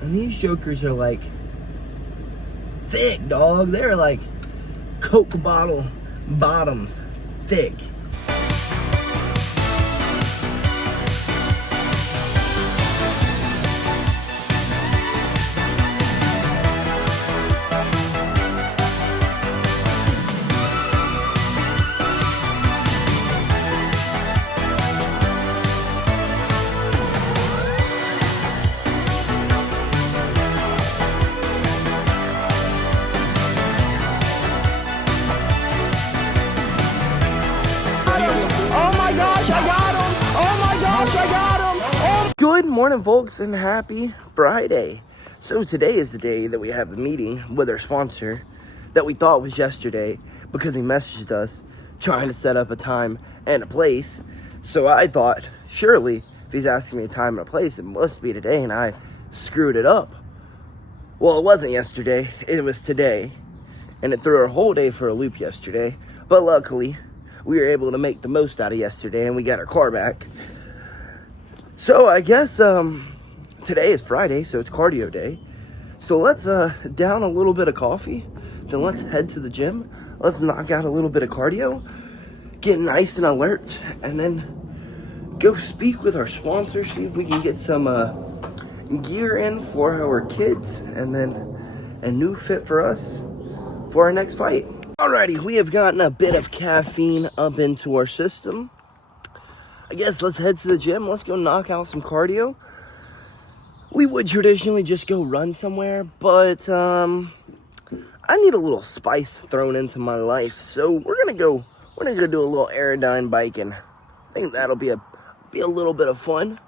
And these jokers are like thick, dog. They're like Coke bottle bottoms thick. Good morning, folks, and happy Friday. So today is the day that we have the meeting with our sponsor that we thought was yesterday because he messaged us trying to set up a time and a place. So I thought, surely, if he's asking me a time and a place, it must be today, and I screwed it up. Well, it wasn't yesterday, it was today, and it threw our whole day for a loop yesterday. But luckily, we were able to make the most out of yesterday, and we got our car back. So I guess today is Friday, so it's cardio day. So let's down a little bit of coffee, then let's head to the gym. Let's knock out a little bit of cardio, get nice and alert, and then go speak with our sponsor, see if we can get some gear in for our kids, and then a new fit for us for our next fight. Alrighty, we have gotten a bit of caffeine up into our system. I guess let's head to the gym. Let's go knock out some cardio. We would traditionally just go run somewhere, but I need a little spice thrown into my life. So we're gonna go do a little aerodyne biking. I think that'll be a little bit of fun.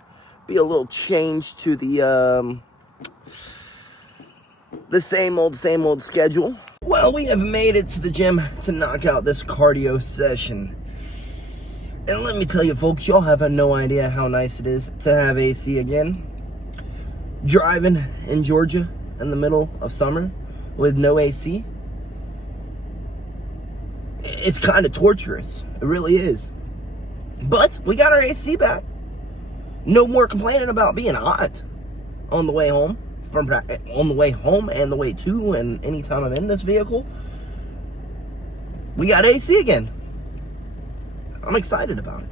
Be a little change to the same old schedule. Well, we have made it to the gym to knock out this cardio session. And let me tell you, folks, y'all have no idea how nice it is to have AC again. Driving in Georgia in the middle of summer with no AC, it's kind of torturous. It really is. But we got our AC back. No more complaining about being hot on the way home, on the way home and the way to, and anytime I'm in this vehicle. We got AC again. I'm excited about it.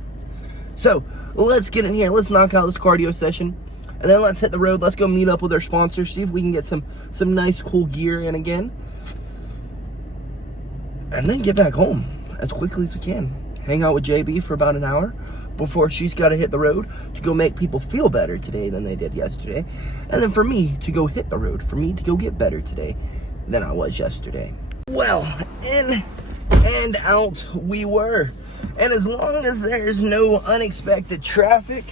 So let's get in here. Let's knock out this cardio session, and then let's hit the road. Let's go meet up with our sponsor, see if we can get some nice cool gear in again, and then get back home as quickly as we can. Hang out with JB for about an hour before she's got to hit the road to go make people feel better today than they did yesterday, and then for me to go hit the road, for me to go get better today than I was yesterday. Well, in and out we were. And as long as there's no unexpected traffic,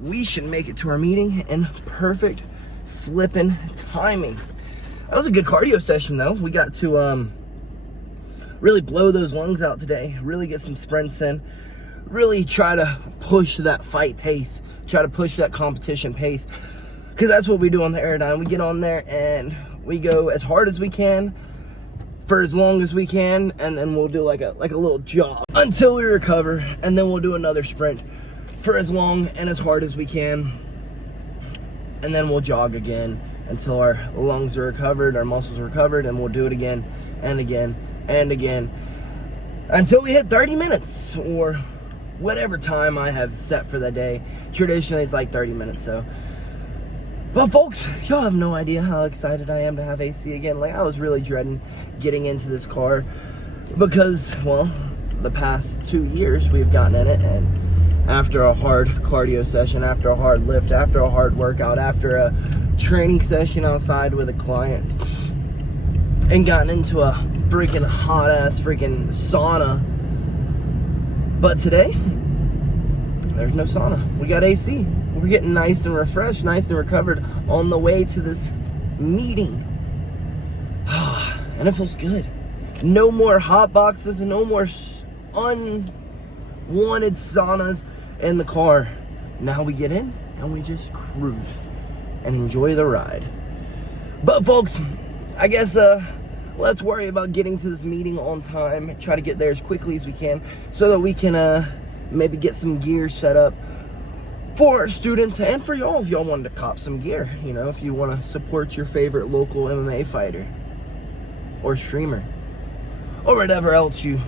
we should make it to our meeting in perfect flipping timing. That was a good cardio session, though. We got to really blow those lungs out today, really get some sprints in, really try to push that fight pace, try to push that competition pace, because that's what we do on the aerodyne. We get on there and we go as hard as we can, for as long as we can, and then we'll do like a little jog until we recover, and then we'll do another sprint for as long and as hard as we can, and then we'll jog again until our lungs are recovered, our muscles are recovered, and we'll do it again and again and again until we hit 30 minutes or whatever time I have set for the day. Traditionally it's like 30 minutes. So, but folks, y'all have no idea how excited I am to have AC again. Like, I was really dreading getting into this car because, well, the past 2 years we've gotten in it, and after a hard cardio session, after a hard lift, after a hard workout, after a training session outside with a client, and gotten into a freaking hot ass freaking sauna. But today, there's no sauna. We got AC. We're getting nice and refreshed, nice and recovered on the way to this meeting. And it feels good. No more hot boxes and no more unwanted saunas in the car. Now we get in and we just cruise and enjoy the ride. But folks, I guess let's worry about getting to this meeting on time. Try to get there as quickly as we can so that we can maybe get some gear set up for our students and for y'all if y'all wanted to cop some gear. You know, if you want to support your favorite local MMA fighter or streamer or whatever else you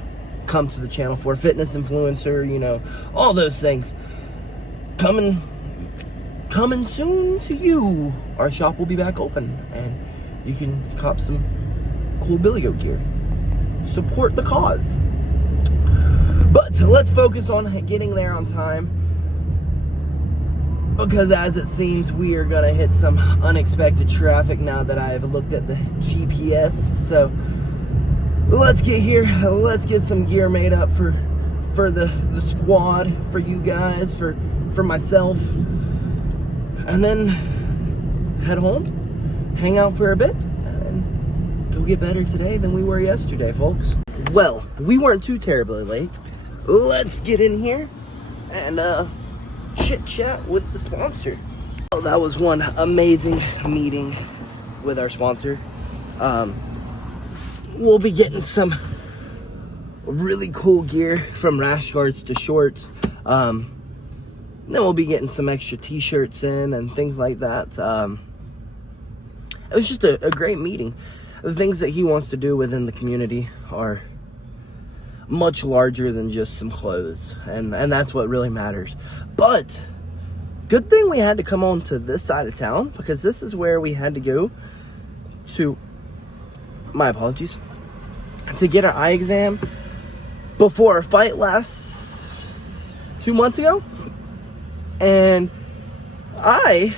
come to the channel for, fitness influencer, you know, all those things. Coming soon to you. Our shop will be back open and you can cop some cool BillyGoat gear. Support the cause. But let's focus on getting there on time, because as it seems we are gonna hit some unexpected traffic now that I have looked at the GPS. So let's get here, let's get some gear made up for the squad, for you guys, for myself, and then head home, hang out for a bit, and go get better today than we were yesterday, folks. Well, we weren't too terribly late. Let's get in here and chit chat with the sponsor. Oh, that was one amazing meeting with our sponsor. We'll be getting some really cool gear, from rash guards to shorts. Then we'll be getting some extra t-shirts in and things like that. It was just a great meeting. The things that he wants to do within the community are much larger than just some clothes, and that's what really matters. But good thing we had to come on to this side of town, because this is where we had to go to, my apologies, to get our eye exam before our fight last 2 months ago. And I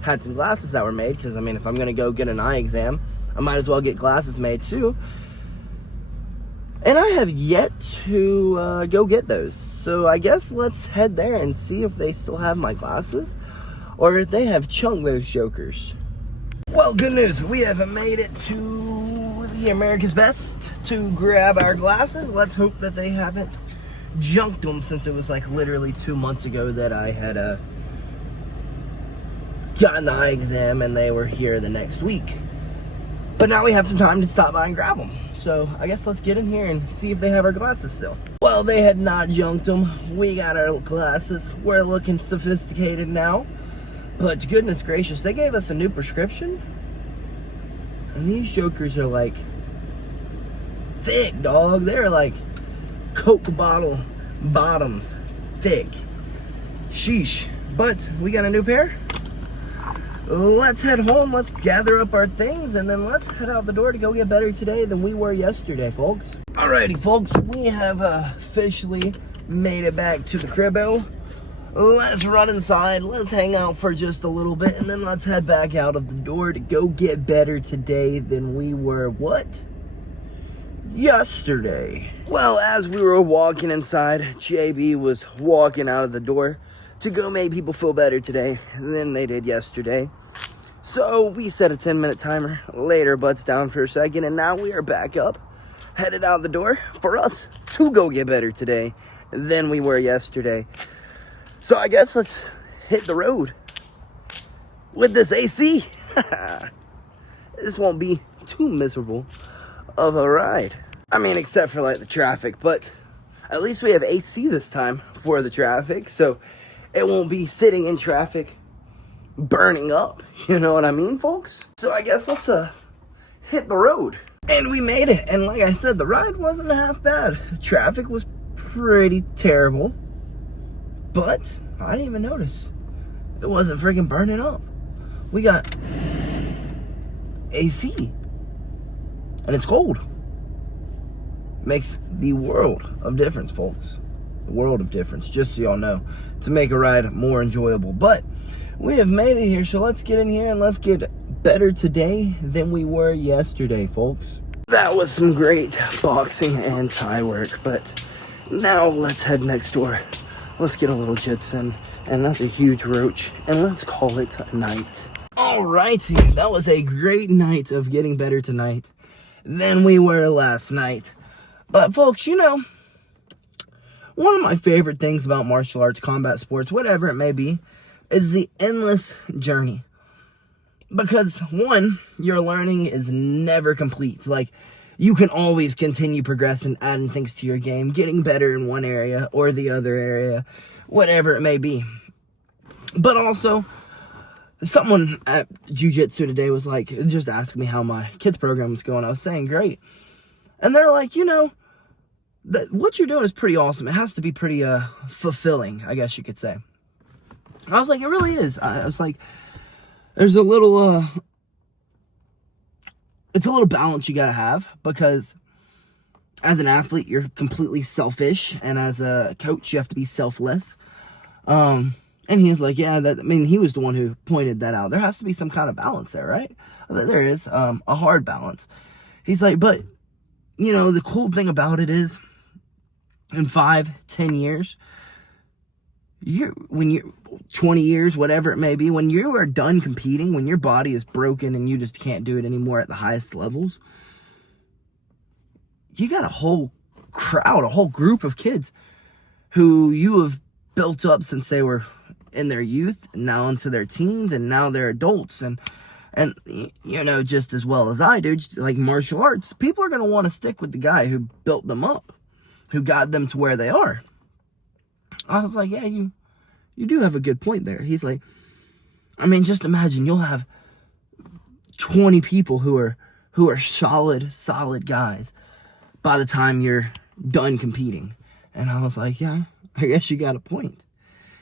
had some glasses that were made, because I mean, if I'm gonna go get an eye exam, I might as well get glasses made too. And I have yet to go get those. So I guess let's head there and see if they still have my glasses, or if they have chunked those jokers. Well, good news. We have made it to the America's Best to grab our glasses. Let's hope that they haven't junked them, since it was like literally 2 months ago that I had gotten the eye exam and they were here the next week. But now we have some time to stop by and grab them. So I guess let's get in here and see if they have our glasses still. Well, they had not junked them. We got our glasses. We're looking sophisticated now. But goodness gracious, they gave us a new prescription. And these jokers are like thick, dog. They're like Coke bottle bottoms thick. Sheesh. But we got a new pair. Let's head home, let's gather up our things, and then let's head out the door to go get better today than we were yesterday, folks. Alrighty, folks, we have officially made it back to the cribbo. Let's run inside, let's hang out for just a little bit, and then let's head back out of the door to go get better today than we were, what? Yesterday. Well, as we were walking inside, JB was walking out of the door to go make people feel better today than they did yesterday. So we set a 10-minute timer, laid our butts down for a second, and now we are back up, headed out the door for us to go get better today than we were yesterday. So I guess let's hit the road with this AC. This won't be too miserable of a ride. I mean, except for like the traffic, but at least we have AC this time for the traffic, so it won't be sitting in traffic burning up, you know what I mean, folks? So I guess let's hit the road. And we made it, and like I said, the ride wasn't half bad. Traffic was pretty terrible, but I didn't even notice. It wasn't freaking burning up. We got AC, and it's cold. Makes the world of difference, folks. The world of difference, just so y'all know, to make a ride more enjoyable. But we have made it here, so let's get in here and let's get better today than we were yesterday, folks. That was some great boxing and Thai work, but now let's head next door. Let's get a little jits in, and that's a huge roach, and let's call it a night. Alrighty, that was a great night of getting better tonight than we were last night. But folks, you know, one of my favorite things about martial arts, combat sports, whatever it may be, is the endless journey. Because one, your learning is never complete. Like, you can always continue progressing, adding things to your game, getting better in one area or the other area, whatever it may be. But also, someone at jiu-jitsu today was like, just asking me how my kids program was going. I was saying, great. And they're like, what you're doing is pretty awesome. It has to be pretty fulfilling, I guess you could say. I was like, it really is. I was like, there's a little, it's a little balance you gotta have, because as an athlete, you're completely selfish, and as a coach, you have to be selfless. And he was like, yeah, he was the one who pointed that out. There has to be some kind of balance there, right? There is, a hard balance. He's like, but, the cool thing about it is, in 5-10 years, when you're 20 years, whatever it may be, when you are done competing, when your body is broken and you just can't do it anymore at the highest levels, you got a whole crowd, a whole group of kids who you have built up since they were in their youth, and now into their teens, and now they're adults, and just as well as I do, like martial arts, people are going to want to stick with the guy who built them up, who got them to where they are. I was like, yeah, you do have a good point there. He's like, just imagine you'll have 20 people who are solid guys by the time you're done competing. And I was like, yeah, I guess you got a point.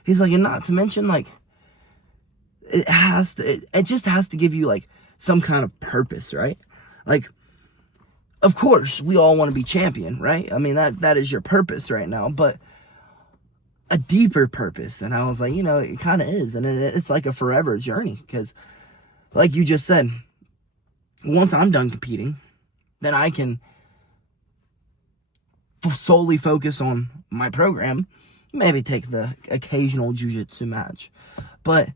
He's like, and not to mention, like, it just has to give you, like, some kind of purpose, right? Like, of course, we all want to be champion, right? That is your purpose right now, but a deeper purpose. And I was like, it kind of is. And it's like a forever journey, because, like you just said, once I'm done competing, then I can solely focus on my program, maybe take the occasional jiu-jitsu match. But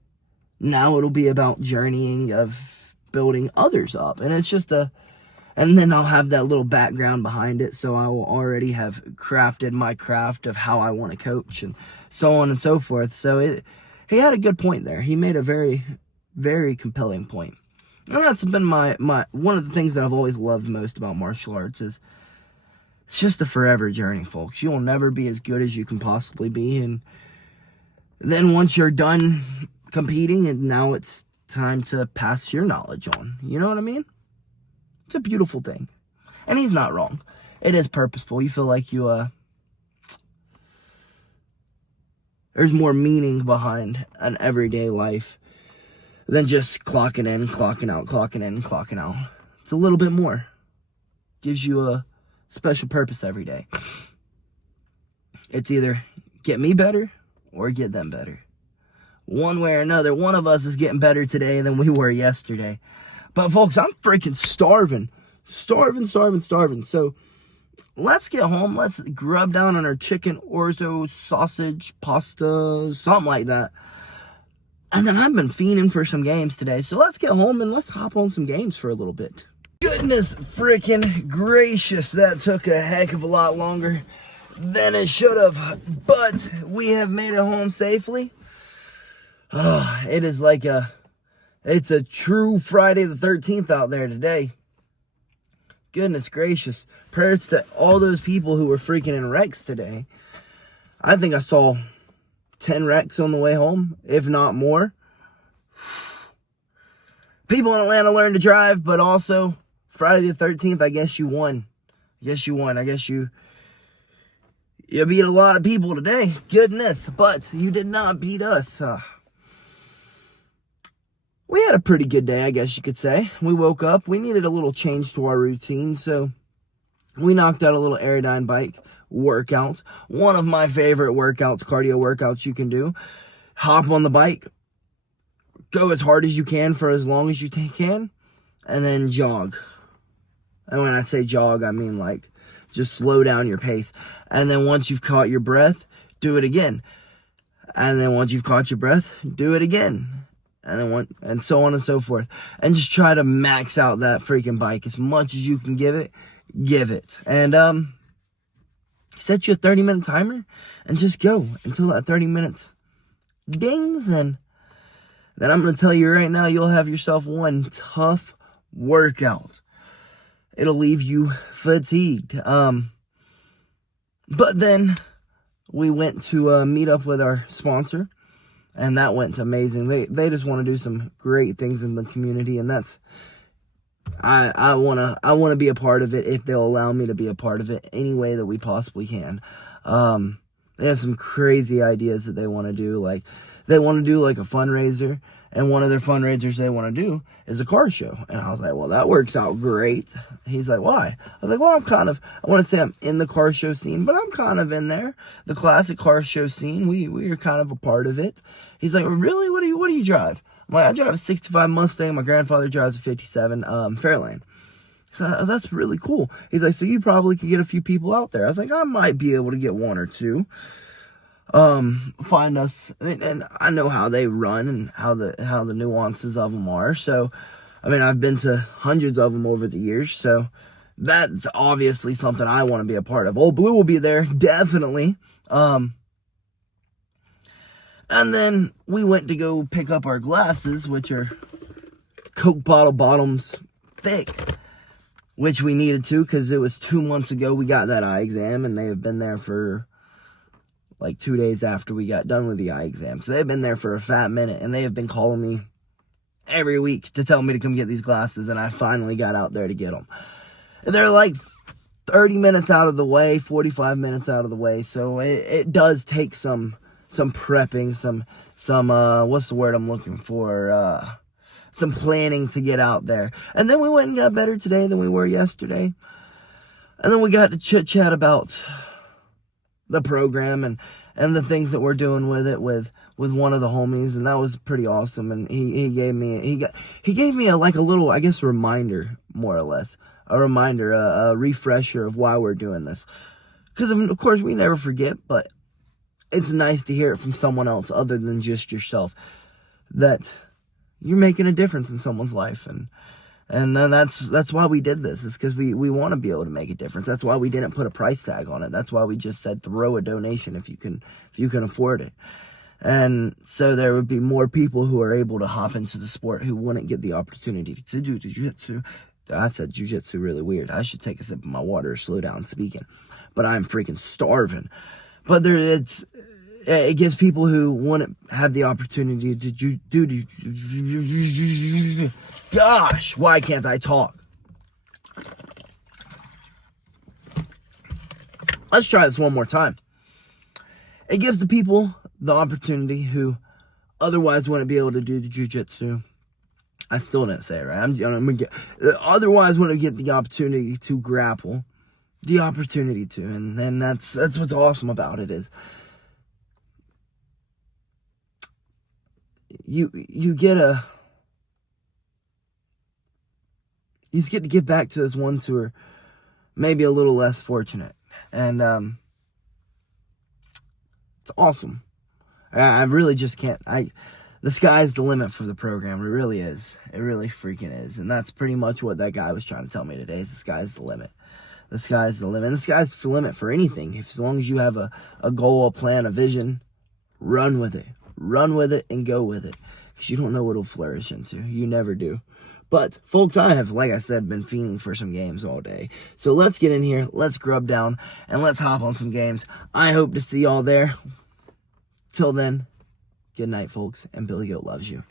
now it'll be about journeying of building others up. And it's just and then I'll have that little background behind it, so I will already have crafted my craft of how I want to coach, and so on and so forth. So he had a good point there. He made a very, very compelling point. And that's been my one of the things that I've always loved most about martial arts is it's just a forever journey, folks. You will never be as good as you can possibly be. And then once you're done competing, and now it's time to pass your knowledge on. You know what I mean? It's a beautiful thing. And he's not wrong. It is purposeful. You feel like there's more meaning behind an everyday life than just clocking in, clocking out, clocking in, clocking out. It's a little bit more. Gives you a special purpose every day. It's either get me better or get them better. One way or another, one of us is getting better today than we were yesterday. But folks, I'm freaking starving. So let's get home. Let's grub down on our chicken, orzo, sausage, pasta, something like that. And then I've been fiending for some games today. So let's get home and let's hop on some games for a little bit. Goodness freaking gracious, that took a heck of a lot longer than it should have. But we have made it home safely. It is like it's a true Friday the 13th out there today. Goodness gracious. Prayers to all those people who were freaking in wrecks today. I think I saw 10 wrecks on the way home, if not more. People in Atlanta learn to drive, but also Friday the 13th, I guess you won. I guess you beat a lot of people today. Goodness, but you did not beat us. We had a pretty good day, I guess you could say. We woke up. We needed a little change to our routine, so we knocked out a little Aerodyne bike workout. One of my favorite workouts, cardio workouts you can do. Hop on the bike. Go as hard as you can for as long as you can. And then jog. And when I say jog, I mean like just slow down your pace. And then once you've caught your breath, do it again. And then once you've caught your breath, do it again. And so on and so forth. And just try to max out that freaking bike as much as you can give it. And set you a 30-minute timer and just go until that 30 minutes dings. And then I'm going to tell you right now, you'll have yourself one tough workout. It'll leave you fatigued. But then we went to meet up with our sponsor, and that went amazing. They just want to do some great things in the community, and that's I wanna be a part of it if they'll allow me to be a part of it any way that we possibly can. They have some crazy ideas that they want to do. Like, they want to do like a fundraiser, and one of their fundraisers they want to do is a car show. And I was like, well, that works out great. He's like, why? I was like, well, I want to say I'm in the car show scene, but I'm kind of in there. The classic car show scene, we are kind of a part of it. He's like, really? What do you drive? I'm like, I drive a 65 Mustang. My grandfather drives a 57 Fairlane. So that's really cool. He's like, so you probably could get a few people out there. I was like, I might be able to get one or two. Find us, and I know how they run and how the nuances of them are. So, I mean, I've been to hundreds of them over the years. So that's obviously something I want to be a part of. Old Blue will be there, definitely. And then we went to go pick up our glasses, which are Coke bottle bottoms thick, which we needed to, because it was 2 months ago we got that eye exam, and they have been there for like 2 days after we got done with the eye exam. So they've been there for a fat minute, and they have been calling me every week to tell me to come get these glasses, and I finally got out there to get them. And they're like 30 minutes out of the way, 45 minutes out of the way, so it does take some prepping, some what's the word I'm looking for, some planning to get out there. And then we went and got better today than we were yesterday. And then we got to chit-chat about the program and the things that we're doing with it with one of the homies, and that was pretty awesome. And he gave me a little, I guess, reminder, more or less, a refresher of why we're doing this, because of course we never forget, but it's nice to hear it from someone else other than just yourself, that you're making a difference in someone's life. And then that's why we did this, is because we want to be able to make a difference. That's why we didn't put a price tag on it. That's why we just said throw a donation if you can afford it. And so there would be more people who are able to hop into the sport who wouldn't get the opportunity to do jiu-jitsu. I said jiu-jitsu really weird. I should take a sip of my water, slow down speaking. But I'm freaking starving. But it gives people who wouldn't have the opportunity to do. Gosh, why can't I talk? Let's try this one more time. It gives the people the opportunity who otherwise wouldn't be able to do the jiu-jitsu. I still didn't say it right. Otherwise wouldn't get the opportunity to grapple. The opportunity to, and that's what's awesome about it, is you get to give back to those ones who are maybe a little less fortunate. And it's awesome. I really just can't. The sky's the limit for the program. It really is. It really freaking is. And that's pretty much what that guy was trying to tell me today, is the sky's the limit. The sky's the limit. And the sky's the limit for anything. As long as you have a goal, a plan, a vision, run with it. Run with it and go with it. Because you don't know what it'll flourish into. You never do. But folks, I have, like I said, been fiending for some games all day. So let's get in here, let's grub down, and let's hop on some games. I hope to see y'all there. Till then, good night, folks, and BillyGoat loves you.